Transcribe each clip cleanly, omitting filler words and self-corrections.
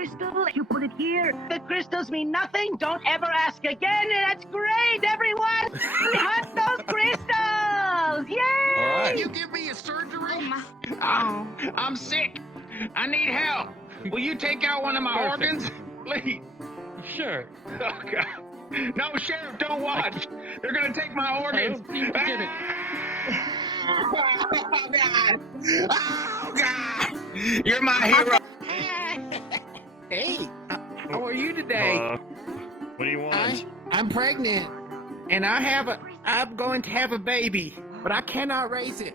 crystal, you put it here. The crystals mean nothing. Don't ever ask again. That's great, everyone. We hunt those crystals. Yay! All right. Can you give me a surgery? I'm sick. I need help. Will you take out one of my organs? Please. Sure. Oh, God. No, Sheriff, don't watch. They're going to take my organs. Get it. Oh, God. Oh, God. You're my hero. Hey, how are you today? What do you want? I'm pregnant, and I'm going to have a baby, but I cannot raise it.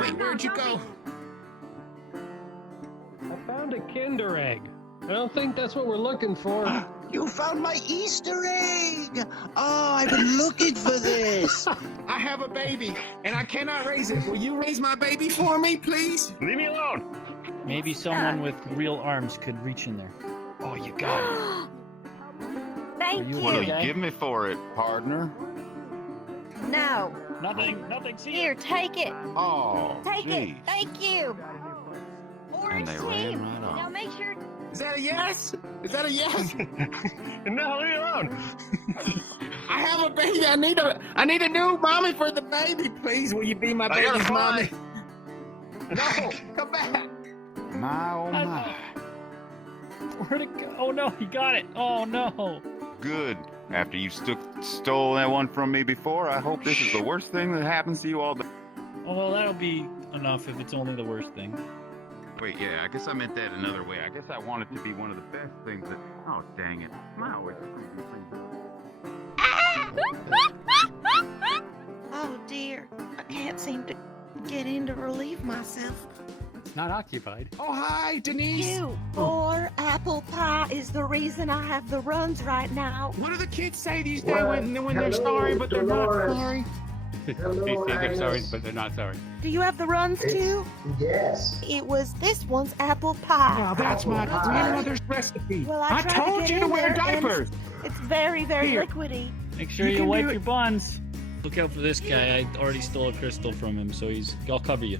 Wait, where'd you go? I found a Kinder egg. I don't think that's what we're looking for. You found my Easter egg! Oh, I've been looking for this! I have a baby, and I cannot raise it. Will you raise my baby for me, please? Leave me alone. Maybe someone with real arms could reach in there. Oh, you got it. Thank you. What do you give me for it, partner? No. Nothing. See Here, take it. Oh, Take geez. it. Thank you. Orange they ran team. right off. Now make sure. Is that a yes? Is that a yes? No, leave me alone. I have a baby. I need a new mommy for the baby, please. Will you be my I gotta baby's mommy? fly. No, come back. My, oh, my. Where'd it go? Oh no, he got it. Oh no. Good. After you stole that one from me before, I hope this is the worst thing that happens to you all. Oh well, that'll be enough if it's only the worst thing. Wait, yeah, I guess I meant that another way. I guess I want it to be one of the best things that... Oh, dang it. I always... Oh dear, I can't seem to get in to relieve myself. It's not occupied. Oh, hi, Denise. You poor apple pie is the reason I have the runs right now. What do the kids say these days when they're sorry, but they're not sorry? They say they're sorry, but they're not sorry. Do you have the runs too? Yes. It was this one's apple pie. Now that's my grandmother's recipe. Well, I tried told get you to in wear there, and diapers. It's very, very Here. liquidy. Make sure You you can wipe do it. your buns. Look out for this guy. I already stole a crystal from him, so I'll cover you.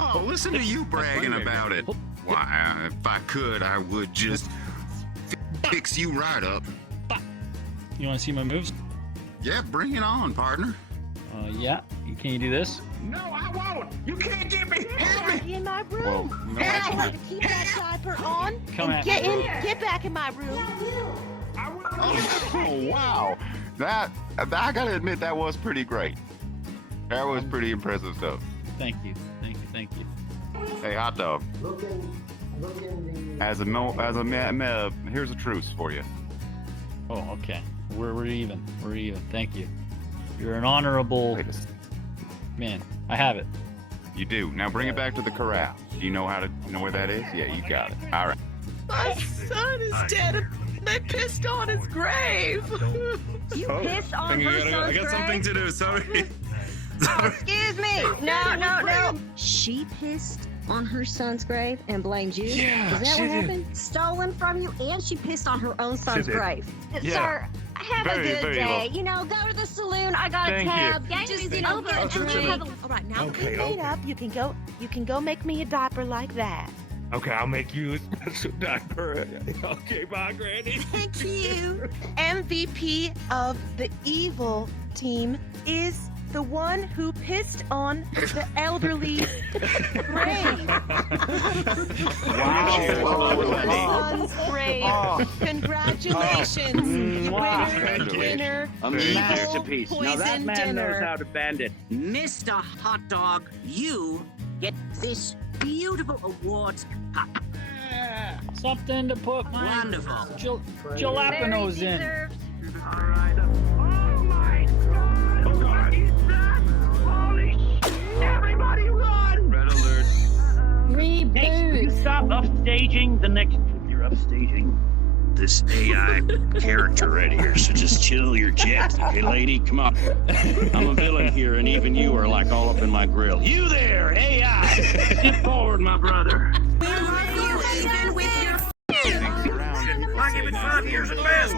Oh, listen to you bragging about it. Why, if I could, I would just fix you right up. You want to see my moves? Yeah, bring it on, partner. Yeah. Can you do this? No, I won't. You can't get me. Get back in my room. Well, I want you to keep that diaper on Come and at me. get back in my room. Oh, wow. That, I gotta admit, that was pretty great. That was pretty impressive stuff. Thank you. Hey, hot dog. As a here's a truce for you. Oh, okay. We're even. Thank you. You're an honorable Wait a second. man. I have it. You do. Now bring it back to the corral. Do you know where that is? Yeah, you got it. All right. My son is dead and they pissed on his grave. You pissed on her son's grave? something to do. Sorry. Oh, excuse me. No. She pissed on her son's grave and blamed you? Yeah, Is that she what did. happened? Stolen from you, and she pissed on her own son's did. grave. Yeah. Sir, have Very, a good very day. well. You know, go to the saloon. I got Thank a tab. you. Just, Thank over you. and Okay. have a... All right, now Okay, Made up. You can go make me a diaper like that. Okay, I'll make you a special diaper. Okay, bye, Granny. Thank you. MVP of the evil team is the one who pissed on the elderly grave. Son's grave. Congratulations, winner. A Evil masterpiece. Now that poison man dinner. knows how to bend it. Mr. Hot Dog, you get this beautiful awards cup. Something to put my Wonderful. jalapenos in. All right. Oh my God! What is that? Holy shit! Everybody run! Red alert. Hey, will you stop upstaging the next? You're upstaging this AI character right here, so just chill your jets, okay, lady? Come on. I'm a villain here, and even you are like all up in my grill. You there, AI! Step forward, my brother. I give it 5 years at best.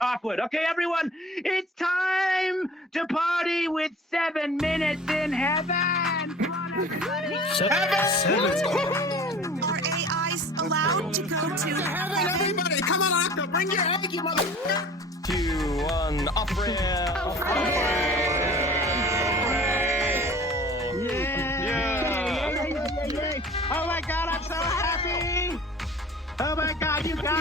Awkward. Okay, everyone, it's time to party with 7 minutes in heaven. Are AIs allowed to Welcome to heaven, everybody! Come on, Octo, bring your egg, you motherfucker! 2, 1, off ramp! Off Yay! Oh my god, I'm so happy! Oh my god, you guys!